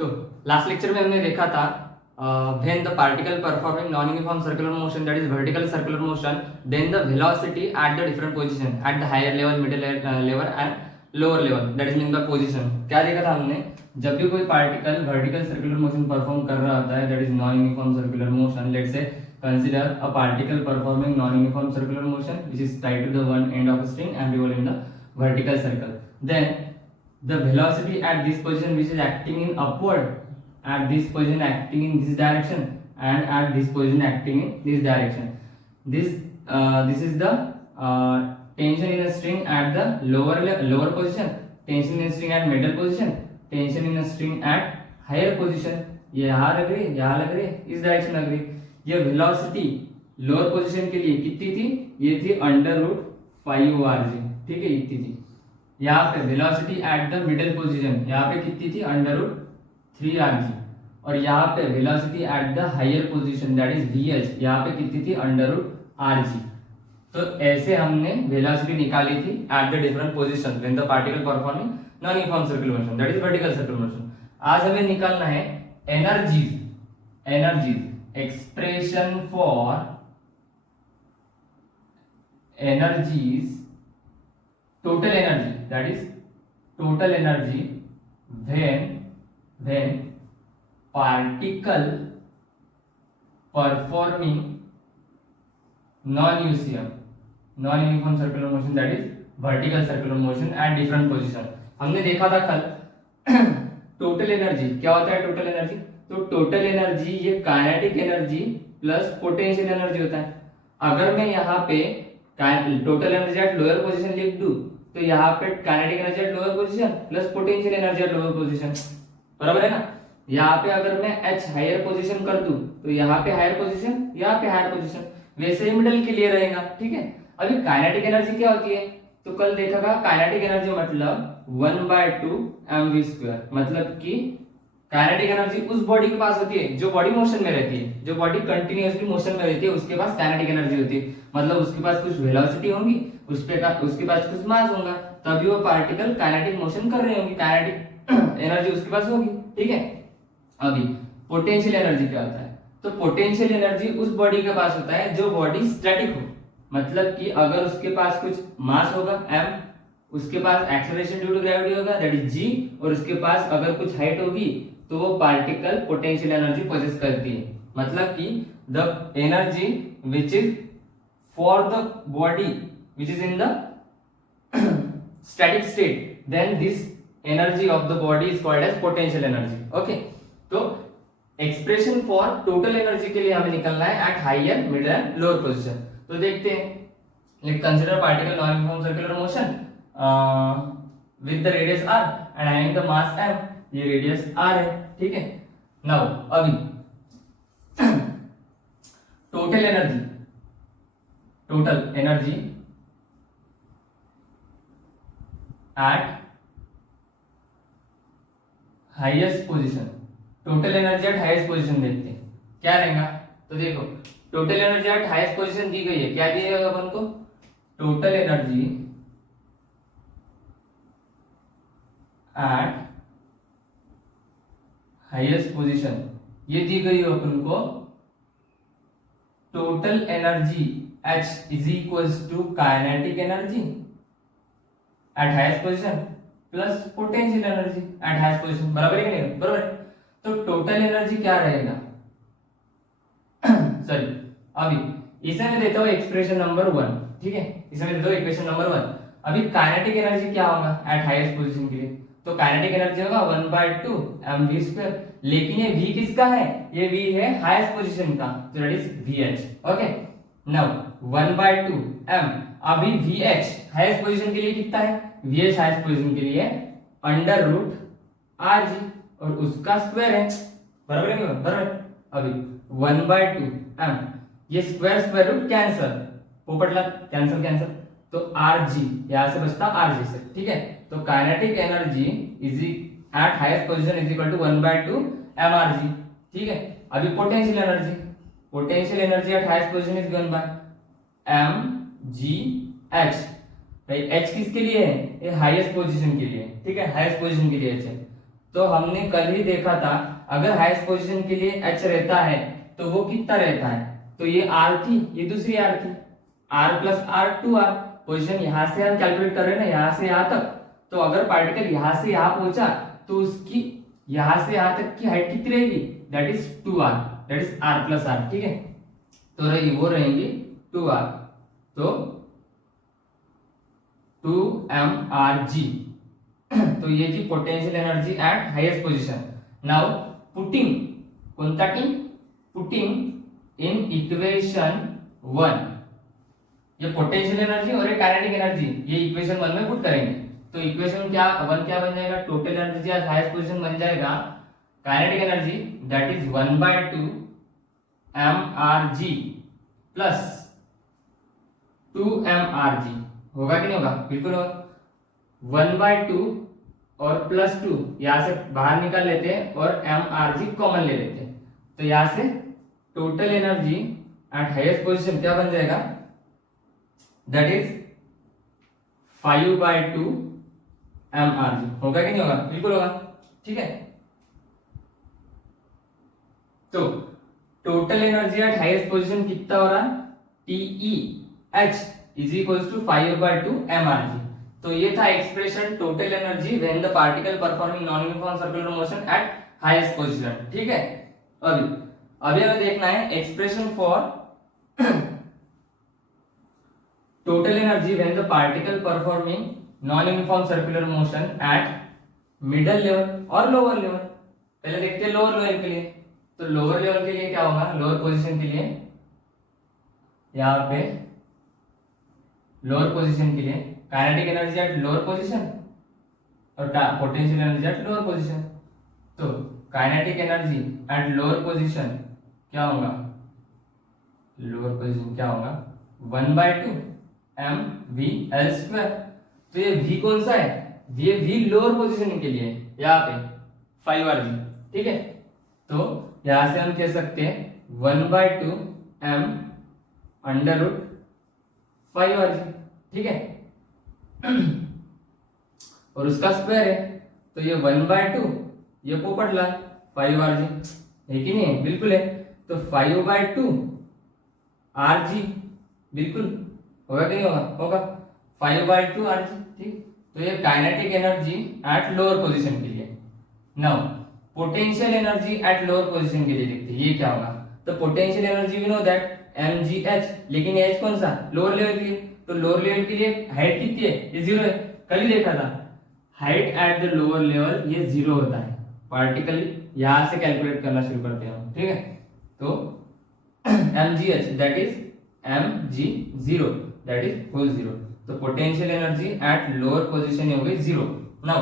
तो last lecture में हमने देखा था when the particle performing non-uniform circular motion, that is vertical circular motion, then the velocity at the different position at the higher level, middle level and lower level, that is mean by position. क्या देखा था हमने? जब भी कोई particle vertical circular motion perform कर रहा होता है, that is non-uniform circular motion. Let's say consider a particle performing non-uniform circular motion which is tied to the one end of a string and revolving in the vertical circle. Then the velocity at this position which is acting in upward, at this position acting in this direction, and at this position acting in this direction. This is the tension in a string at the lower position, tension in a string at middle position, tension in a string at higher position. ये यहाँ लग रही है, यहाँ लग रही है, इस डायरेक्शन लग रही है. ये वेलोसिटी लोअर पोजीशन के लिए कितनी थी? ये थी √5 ठीक है, इतनी थी. यहाँ पे velocity at the middle position यहाँ पे कितनी थी? √3 और यहाँ पे velocity at the higher position that is VH यहाँ पे कितनी थी? √RG. तो ऐसे हमने वेलोसिटी निकाली थी at the different position when the particle performing non uniform circular motion that is vertical circular motion. आज हमें निकालना है energies expression for energies total energy, that is total energy when particle performing non-uniform circular motion, that is vertical circular motion at different position. हमने देखा था कल total energy क्या होता है. टोटल एनर्जी, तो टोटल एनर्जी ये kinetic energy plus potential energy होता है. अगर मैं यहाँ पे total energy at lower position लिख दूं तो यहाँ पे kinetic energy at lower position plus potential energy at lower position, बराबर है ना. यहाँ पे अगर मैं H हायर पोजीशन कर दूं तो यहाँ पे हायर पोजीशन, यहाँ पे हायर पोजीशन, वैसे ही मिडल के लिए रहेगा. ठीक है. अभी काइनेटिक एनर्जी क्या होती है? तो कल देखा था काइनेटिक एनर्जी मतलब 1/2 mv². मतलब कि काइनेटिक एनर्जी उस बॉडी के पास होती है जो बॉडी मोशन में रहती है, जो बॉडी कंटिन्यूअसली मोशन में रहती है, उसके पास काइनेटिक एनर्जी होती है. मतलब उसके पास कुछ वेलोसिटी होगी, उसके पास कुछ मास होगा, तभी वो पार्टिकल काइनेटिक मोशन कर रहे होंगे, काइनेटिक एनर्जी उसके पास होगी. ठीक है. अभी पोटेंशियल एनर्जी क्या होता है? तो पोटेंशियल एनर्जी उस बॉडी के पास होता है जो बॉडी स्टैटिक हो. मतलब कि अगर उसके पास कुछ मास होगा m, उसके पास एक्सेलरेशन ड्यू टू ग्रेविटी होगा दैट इज g, और उसके पास अगर कुछ हाइट होगी तो वो पार्टिकल पोटेंशियल एनर्जी पोजेस करती है. मतलब कि the energy which is for the body which is in the static state, then this energy of the body is called as potential energy. Okay. तो एक्सप्रेशन फॉर टोटल एनर्जी के लिए हमें निकलना है at higher, middle and lower position. तो देखते हैं. Let's consider particle non uniform circular motion with the radius r and having the mass m. ये रेडियस r है. ठीक है. नाउ अभी total energy at highest position, total energy at highest position देखते हैं क्या रहेगा. तो देखो total energy at highest position दी गई है. क्या दी है अपन को? Total energy at highest position ये दी गई है अपन को. Total energy H is equals to kinetic energy at highest position plus potential energy at highest position. बराबर है कि नहीं? बराबर. तो टोटल एनर्जी क्या रहेगा? सॉरी, अभी इसे मैं देता हूं एक्सप्रेशन नंबर 1. ठीक है. इसे मैं देता हूं इक्वेशन नंबर 1. अभी काइनेटिक एनर्जी क्या होगा एट हाईएस्ट पोजीशन के लिए? तो काइनेटिक एनर्जी होगा 1/2 mv². लेकिन ये v किसका है? ये v है हाईएस्ट पोजीशन का, तो that is VH. Okay. Now 1/2 m. अभी VH हाईएस्ट पोजीशन के लिए कितना है? VH हाईएस्ट पोजीशन के लिए √RG और उसका स्क्वायर है. बराबर है? बराबर. अभी 1/2 m, ये स्क्वायर रूट कैंसल, पोपटला कैंसल, तो RG यहां से बचता RG से. ठीक है. तो kinetic energy is at highest position is equal to 1/2 mRG. ठीक है. अभी potential energy at highest position is given by mgh. भाई h किसके लिए है? ये हाईएस्ट पोजीशन के लिए. ठीक है. हाईएस्ट पोजीशन के लिए h है. तो हमने कल ही देखा था अगर हाईएस्ट पोजीशन के लिए h रहता है तो वो कितना रहता है, तो ये r थी, ये दूसरी r थी, r plus r 2r। Position यहां से हम कैलकुलेट कर रहे हैं ना, यहां से यहां तक। तो अगर पार्टिकल यहां से यहां पहुंचा तो उसकी यहां से यहां तक की हाइट कितनी रहेगी, that is 2r, that is r plus r। ठीक है, तो रहेगी वो रहेंगी 2r, तो 2mrg। तो ये थी potential energy at highest position. Now putting, कोणता टीम, पुटिंग इन इक्वेशन 1, ये पोटेंशियल एनर्जी और ये काइनेटिक एनर्जी, ये इक्वेशन 1 में पुट करेंगे। तो इक्वेशन क्या 1 क्या बन जाएगा, total energy at highest position बन जाएगा kinetic energy that is 1/2 mrg plus 2mrg। होगा कि नहीं होगा, बिल्कुल होगा। 1/2 और प्लस 2 यहां से बाहर निकाल लेते हैं और mrg कॉमन ले लेते हैं, तो यहां से total energy at highest position क्या बन जाएगा, दैट इज 5/2 mrg। होगा कि नहीं होगा, बिल्कुल होगा। ठीक है, तो total energy at highest position कितना हो रहा है, TEH is equals to 5/2 mrg। तो ये था expression total energy when the particle performing non uniform circular motion at highest position. ठीक है, अभी हमें देखना है expression for total energy when the particle performing non uniform circular motion at middle level और लोअर लेवल। पहले देखते हैं लोअर लेवल के लिए। तो लोअर लेवल के लिए क्या होगा, लोअर पोजीशन के लिए यहां पे लोअर पोजीशन के लिए kinetic energy at lower position और potential energy at lower position. तो kinetic energy at lower position क्या होगा, लोअर पोजीशन क्या होगा 1/2 mv/L²। तो ये v कौन सा है, ये v लोअर पोजीशन के लिए है, यहाँ पे 5rg। ठीक है, तो यहां से हम कह सकते हैं 1/2 m √ 5rg। ठीक है, और उसका स्क्वायर है, तो ये 1/2 ये पोपट ला 5rg है कि नहीं, बिल्कुल है। तो 5/2 rg, बिल्कुल होगा कि नहीं होगा, होगा 5/2 rg। ठीक, तो ये kinetic energy at lower position के लिए। Now potential energy at lower position के लिए देखते हैं ये क्या होगा। तो potential energy we know that mgh, लेकिन h कौन सा, लोअर लेवल के लिए। तो लोअर लेवल के लिए हाइट कितनी है, ये 0 है, कल ही देखा था। Height at the lower level ये 0 होता है, पार्टिकल यहां से कैलकुलेट करना शुरू करते हैं हम। ठीक है, तो mgh that is mg0 that is whole 0। तो potential energy at lower position हो गई 0। Now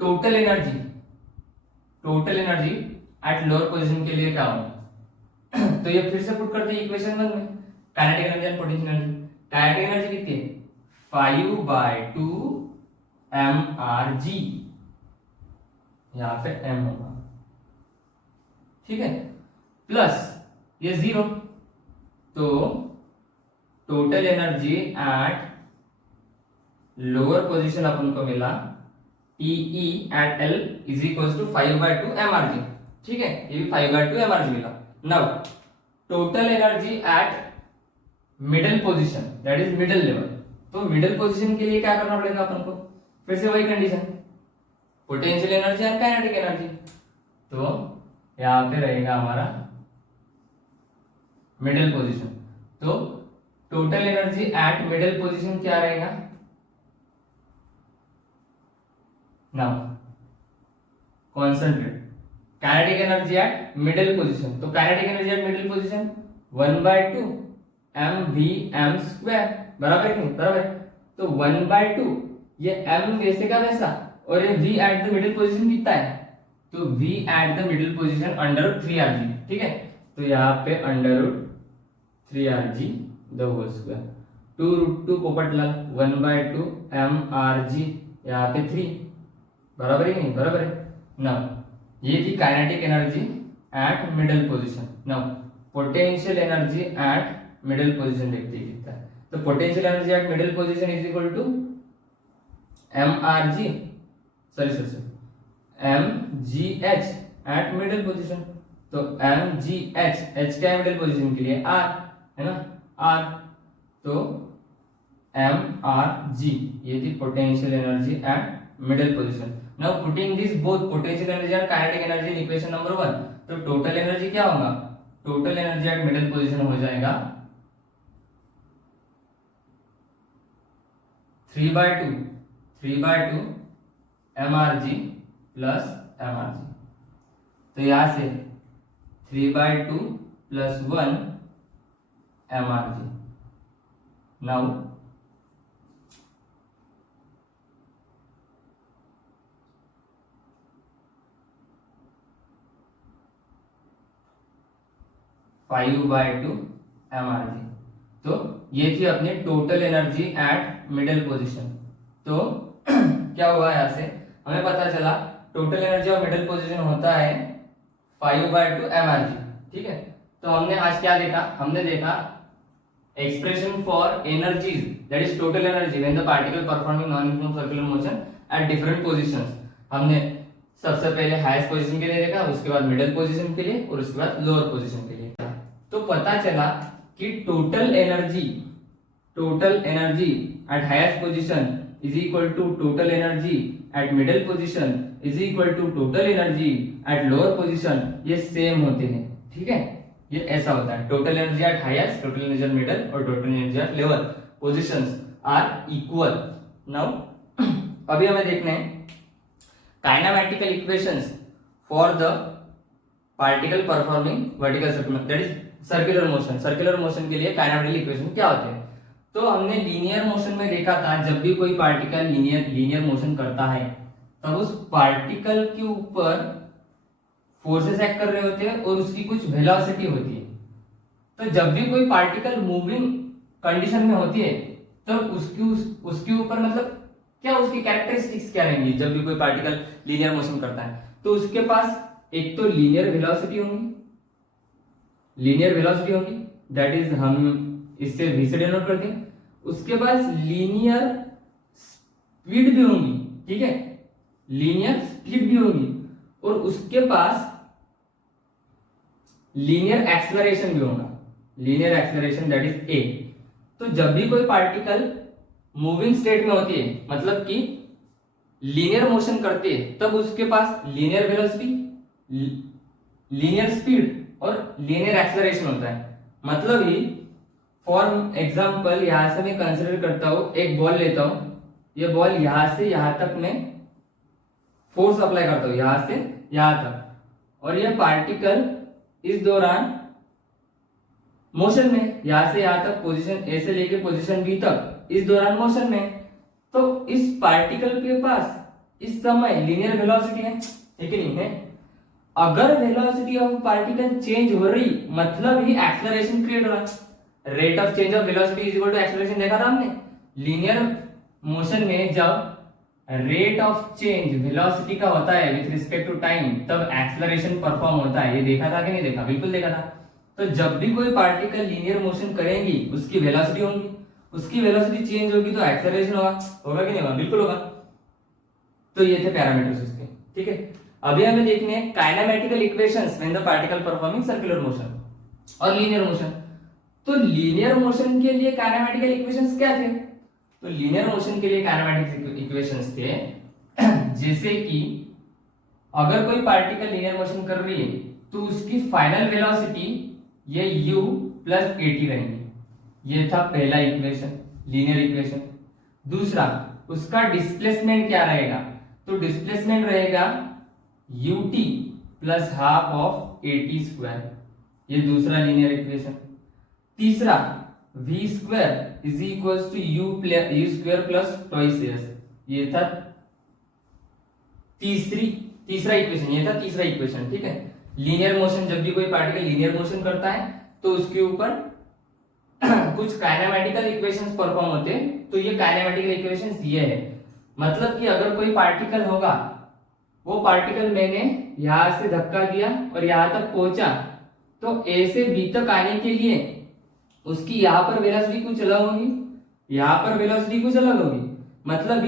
total energy, total energy at lower position के लिए क्या होगा, तो ये फिर से पुट करते हैं इक्वेशन 1 में, kinetic energy and potential energy. Kinetic energy कितनी है 5/2 mrg, यहां पे m होगा। ठीक है, प्लस ये 0, तो total energy at lower position अपन को मिला TE at L is equal to 5/2 mrg। ठीक है, ये भी 5/2 mrg मिला। Now total energy at middle position that is middle level. तो मिडिल पोजीशन के लिए क्या करना पड़ेगा अपन को, फिर से वही condition, potential energy and kinetic energy. तो यहां पे रहेगा हमारा मिडिल पोजीशन। तो total energy at middle position क्या रहेगा, now concentrate kinetic energy at middle position. तो kinetic energy at middle position 1/2 mv/m², बराबर है नहीं, बराबर है। तो 1/2 ये m वैसे का वैसा, और ये v eight the middle position कितना है, तो v eight the middle position √3rg। ठीक है, तो यहाँ पे √3rg the whole square, 2√2 Popat Lal 1/2 mrg, यहाँ पे 3, बराबर है नहीं, बराबर है। नाउ ये थी kinetic energy at middle position. Now potential energy at middle position देखते हैं कितना है। तो potential energy at middle position is equal to mrg, sorry M G H at middle position. तो एम जी एच, एच क्या है middle position के लिए, आर है ना, आर। तो एम आर जी ये थी potential energy at middle position. Now putting this both potential energy and kinetic energy in equation number 1, तो टोटल एनर्जी क्या होगा, total energy at middle position हो जाएगा 3/2 M R G plus M R G. तो यहां से 3/2 plus 1 M R G. Now five by two M R G. तो ये थी अपनी total energy at middle position. तो क्या हुआ यहां से हमें पता चला total energy of middle position होता है 5/2 mrg। ठीक है, तो हमने आज क्या देखा, हमने देखा expression for energies that is total energy when the particle performing non uniform circular motion at different positions. हमने सबसे पहले हाईएस्ट पोजीशन के लिए देखा, उसके बाद मिडिल पोजीशन के लिए और उसके बाद लोअर पोजीशन के लिए। तो पता चला कि total energy at highest position is equal to total energy at middle position is equal to total energy at lower position, ये सेम होते हैं। ठीक है, ये ऐसा होता है, total energy at highest, total energy at middle और total energy at lower positions are equal. Now अभी हमें देखना है kinematical equations for the particle performing vertical circular that is circular motion. Circular motion के लिए काइनेमैटिकल इक्वेशन क्या होते हैं, तो हमने लीनियर मोशन में देखा था जब भी कोई पार्टिकल लीनियर मोशन करता है तब उस पार्टिकल के ऊपर फोर्सेस एक्ट कर रहे होते हैं और उसकी कुछ वेलोसिटी होती है। तो जब भी कोई पार्टिकल मूविंग कंडीशन में होती है तब उसके ऊपर मतलब क्या उसकी कैरेक्टरिस्टिक्स क्या रहेंगी। जब भी कोई पार्टिकल लीनियर मोशन करता है तो उसके पास एक तो लीनियर वेलोसिटी होगी दैट इज हम इससे v से डिनोट करते हैं। उसके पास लीनियर स्पीड भी होगी, ठीक है, लीनियर स्पीड भी होगी और उसके पास लीनियर एक्सेलरेशन भी होगा, linear acceleration that is a। तो जब भी कोई पार्टिकल मूविंग स्टेट में होती है मतलब कि लीनियर मोशन करती है तब उसके पास लीनियर वेलोसिटी, लीनियर स्पीड और लीनियर एक्सेलरेशन होता है। मतलब ही फॉर एग्जांपल यहां से मैं कंसीडर करता हूं, एक बॉल लेता हूं, ये बॉल यहां से यहां तक मैं फोर्स अप्लाई करता हूं, यहां से यहां तक, और ये पार्टिकल इस दौरान मोशन में, यहां से यहां तक पोजीशन ए से लेके पोजीशन बी तक इस दौरान मोशन में। तो इस पार्टिकल के पास इस समय लीनियर वेलोसिटी है कि नहीं है। अगर वेलोसिटी ऑफ पार्टिकल चेंज हो रही मतलब ही एक्सेलरेशन क्रिएट हो रहा। Rate of change of velocity is equal to acceleration देखा था हमने लीनियर मोशन में। जब रेट ऑफ चेंज वेलोसिटी का होता है विथ रिस्पेक्ट टू टाइम तब एक्सेलरेशन परफॉर्म होता है। ये देखा था कि नहीं देखा, बिल्कुल देखा था। तो जब भी कोई पार्टिकल लीनियर मोशन करेंगी उसकी वेलोसिटी होगी, उसकी वेलोसिटी चेंज होगी तो एक्सेलरेशन होगा कि नहीं होगा, बिल्कुल होगा। तो ये थे पैरामीटर्स इसके, ठीक है। अभी हमें देखने हैं kinematical equations when the particle performing circular motion और लीनियर मोशन। तो लीनियर मोशन के लिए काइनेमैटिकल इक्वेशंस क्या थे, तो लीनियर मोशन के लिए काइनेमैटिक इक्वेशंस थे जैसे कि अगर कोई पार्टिकल लीनियर मोशन कर रही है तो उसकी फाइनल वेलोसिटी ये u प्लस at रहेंगी। ये था पहला इक्वेशन, लीनियर इक्वेशन। दूसरा उसका डिस्प्लेसमेंट क्या रहेगा, तो डिस्प्लेसमेंट रहेगा ut plus half of at square, ये दूसरा लीनियर इक्वेशन। तीसरा v square is equals to u square plus twice s, ये था तीसरा इक्वेशन, ये था तीसरा इक्वेशन, ठीक है। लीनियर मोशन, जब भी कोई पार्टिकल लीनियर मोशन करता है तो उसके ऊपर कुछ काइनेमैटिकल इक्वेशंस परफॉर्म होते हैं। तो ये काइनेमैटिकल इक्वेशंस ये है, मतलब कि अगर कोई पार्टिकल होगा, वो पार्टिकल मैंने यहां से धक्का दिया और यहां तक पहुंचा, तो ए से बी तक आने के लिए उसकी यहां पर वेलोसिटी कुछ अलग होगी, यहां पर वेलोसिटी कुछ अलग होगी। मतलब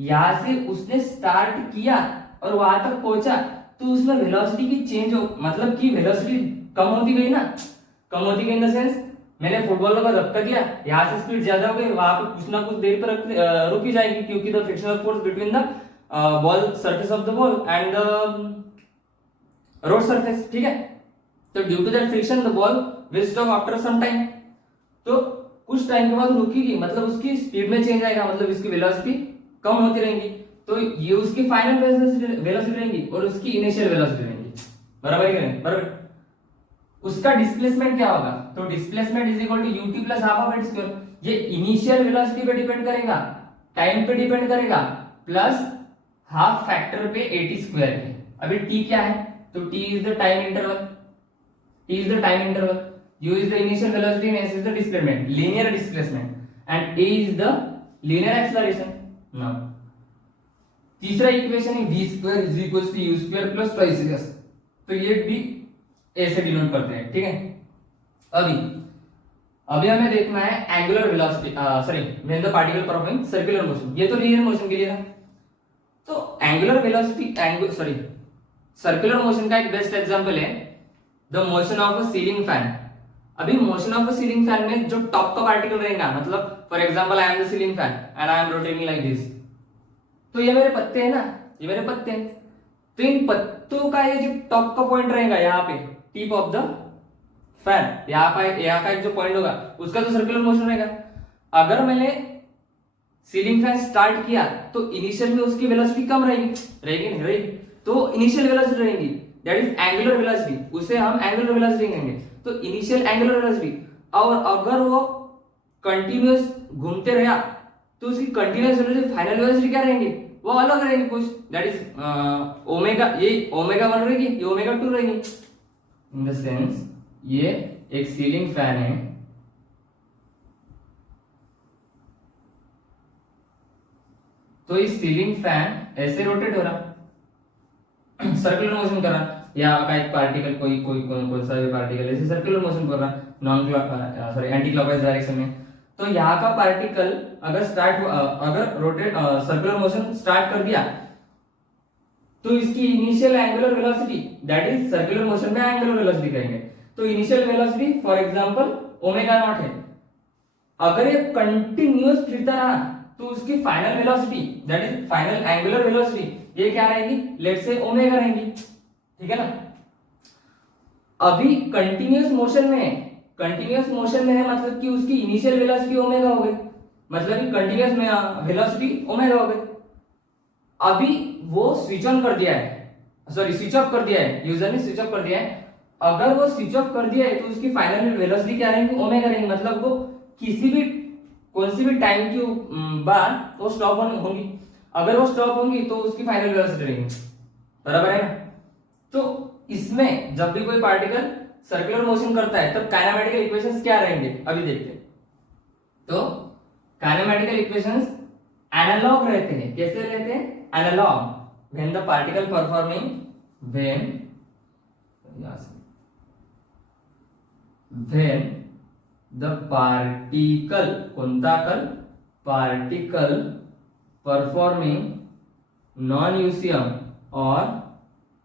यहां से उसने स्टार्ट किया और वहां तक पहुंचा तो उसमें वेलोसिटी की चेंज हो, मतलब कि वेलोसिटी कम होती गई ना, कम होती गई इन द सेंस मैंने फुटबॉल का धक्का दिया, यहाँ से स्पीड ज्यादा हो गई, वहां पे कुछ ना कुछ देर पर रुकी जाएगी क्योंकि the frictional force between the ball surface of the ball and the road surface, ठीक है। तो due to that friction the ball will stop after some time, तो कुछ टाइम के बाद रुकेगी, मतलब उसकी स्पीड में चेंज आएगा, मतलब इसकी वेलोसिटी कम होती रहेंगी, तो ये उसकी फाइनल वेलोसिटी रहेंगी और उसकी इनिशियल वेलोसिटी रहेंगी, बराबर ही रहेंगे, बराबर। उसका डिस्प्लेसमेंट क्या होगा, तो displacement is equal to ut plus half of at square. ये इनिशियल वेलोसिटी पे डिपेंड करेगा, टाइम पे डिपेंड करेगा, प्लस हाफ फैक्टर पे at स्क्वायर के। अभी t क्या है, तो t is the time interval, t is the time interval, u is the initial velocity and s is the displacement, linear displacement, and a is the linear acceleration. Now तीसरा equation है v square is equals to u square plus twice s, तो ये भी a से denote करते हैं, ठीक है। अभी हमें देखना है angular velocity, sorry when the particle performing circular motion, ये तो लीनियर मोशन के लिए था। तो angular velocity sorry circular motion का एक बेस्ट एग्जांपल है the motion of a ceiling fan. अभी motion of a ceiling fan में जो टॉप का पार्टिकल रहेगा, मतलब for example I am the ceiling fan and I am rotating like this, तो ये मेरे पत्ते हैं ना, ये मेरे पत्ते हैं, तो इन पत्तों का ये जो टॉप का पॉइंट रहेगा यहाँ पे टिप ऑफ द फैन, यहाँ का एक जो पॉइंट होगा उसका तो सर्कुलर मोशन रहेगा। अगर मैंने सीलिंग फैन स्टार्ट किया तो इनिशियल में उसकी वेलोसिटी कम रहेगी, रहेगी नहीं रहेगी, तो इनिशियल वेलोसिटी रहेगी दैट इज एंगुलर वेलोसिटी, उसे हम एंगुलर वेलोसिटी कहेंगे, तो इनिशियल एंगुलर वेलोसिटी। और अगर वो कंटिन्यूअस घूमते रहा तो उसकी कंटिन्यूअस वेलोसिटी फाइनल वेलोसिटी क्या रहेंगी, वो अलग रहेगी कुछ, दैट इज ओमेगा, ये ओमेगा 1 रहेगी, ये ओमेगा 2 रहेगी। इन द सेंस ये एक सीलिंग फैन है, तो इस सीलिंग फैन ऐसे रोटेट हो रहा, सर्कुलर मोशन कर रहा, यहाँ का एक पार्टिकल कोई सा भी पार्टिकल ऐसे सर्कुलर मोशन कर रहा नॉन एंटी क्लॉकवाइज डायरेक्शन में। तो यहाँ का पार्टिकल अगर रोटेट सर्कुलर मोशन स्टार्ट कर दिया तो इसकी initial angular velocity that is circular motion में एंगुलर वेलोसिटी कहेंगे, तो initial velocity for example omega naught है। अगर ये कंटिन्यूअस फिरता रहा तो उसकी final velocity that is final angular velocity ये क्या रहेगी, लेट से ओमेगा रहेगी, ठीक है ना। अभी कंटिन्यूअस मोशन में है, मतलब कि उसकी इनिशियल वेलोसिटी ओमेगा हो गई, मतलब कि कंटिन्यूअस में वेलोसिटी ओमेगा हो गई। अभी वो स्विच ऑन कर दिया है, सॉरी स्विच ऑफ कर दिया है, यूजर ने स्विच ऑफ कर दिया है। अगर वो स्विच ऑफ कर दिया है तो उसकी फाइनल वेलोसिटी क्या रहेगी, ओमेगा रहेगी, मतलब वो किसी भी कौन सी भी टाइम के बाद वो स्टॉप होंगी, अगर वो स्टॉप होंगी तो उसकी फाइनल वेलोसिटी रहेगी, बराबर है ना। तो इसमें जब भी कोई पार्टिकल सर्कुलर मोशन करता है तब काइनेमेटिकल इक्वेशंस क्या रहेंगे, अभी देखते हैं। तो काइनेमेटिकल इक्वेशंस एनालॉग रहते हैं, कैसे रहते हैं, analogue when the particle performing when the particle कोणता कल पार्टिकल परफॉर्मिंग नॉन यूसियम और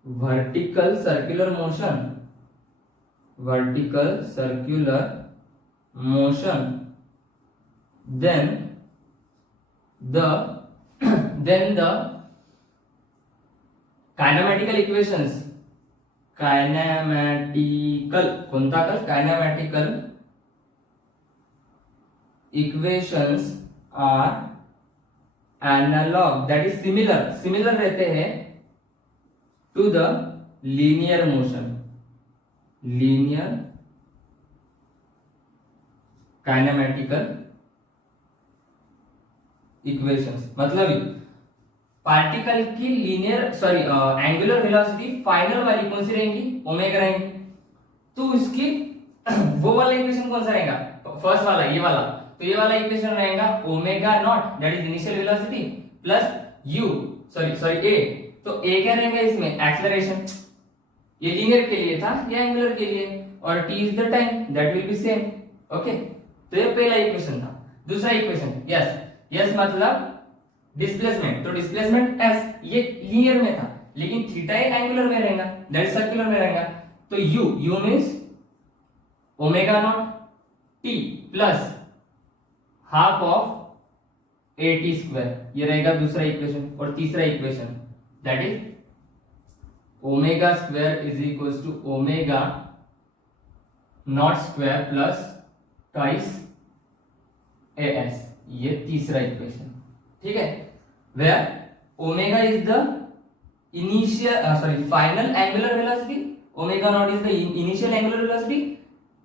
vertical circular motion then the kinematical equations कोणता कल kinematical equations are analogue that is similar रहते हैं to the linear motion, linear kinematical equations, मतलब particle की एंगुलर वेलोसिटी फाइनल वाली कौन सी रहेंगी, ओमेगा रहेंगी, तो उसकी वो वाला इक्वेशन कौन सा रहेगा, फर्स्ट वाला ये वाला, तो ये वाला इक्वेशन रहेगा omega nought that is initial velocity plus U sorry A, तो ए क्या रहेगा इसमें एक्सेलरेशन, ये लीनियर के लिए था, ये एंगुलर के लिए, और T is the time that will be same, okay. तो ये पहला इक्वेशन था। दूसरा इक्वेशन यस मतलब डिस्प्लेसमेंट, तो डिस्प्लेसमेंट एस ये लीनियर में था, लेकिन थीटा एक एंगुलर में रहेगा, दैट सर्कुलर में रहेगा। तो u means omega naught t plus half of a t square, ये रहेगा दूसरा इक्वेशन। और तीसरा equation that is omega square is equal to omega naught square plus twice a s, ये तीसरा इक्वेशन। ठीक है, where omega is the final angular velocity, omega naught is the initial angular velocity,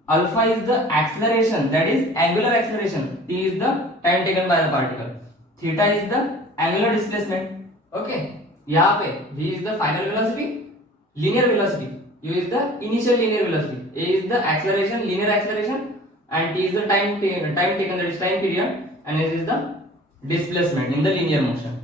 alpha is the acceleration that is angular acceleration, t is the time taken by the particle, theta is the angular displacement. Okay, यहाँ पे v is the final velocity, linear velocity, u is the initial linear velocity, a is the acceleration, linear acceleration, and t is the time taken, that is time period, and s is the displacement in the linear motion.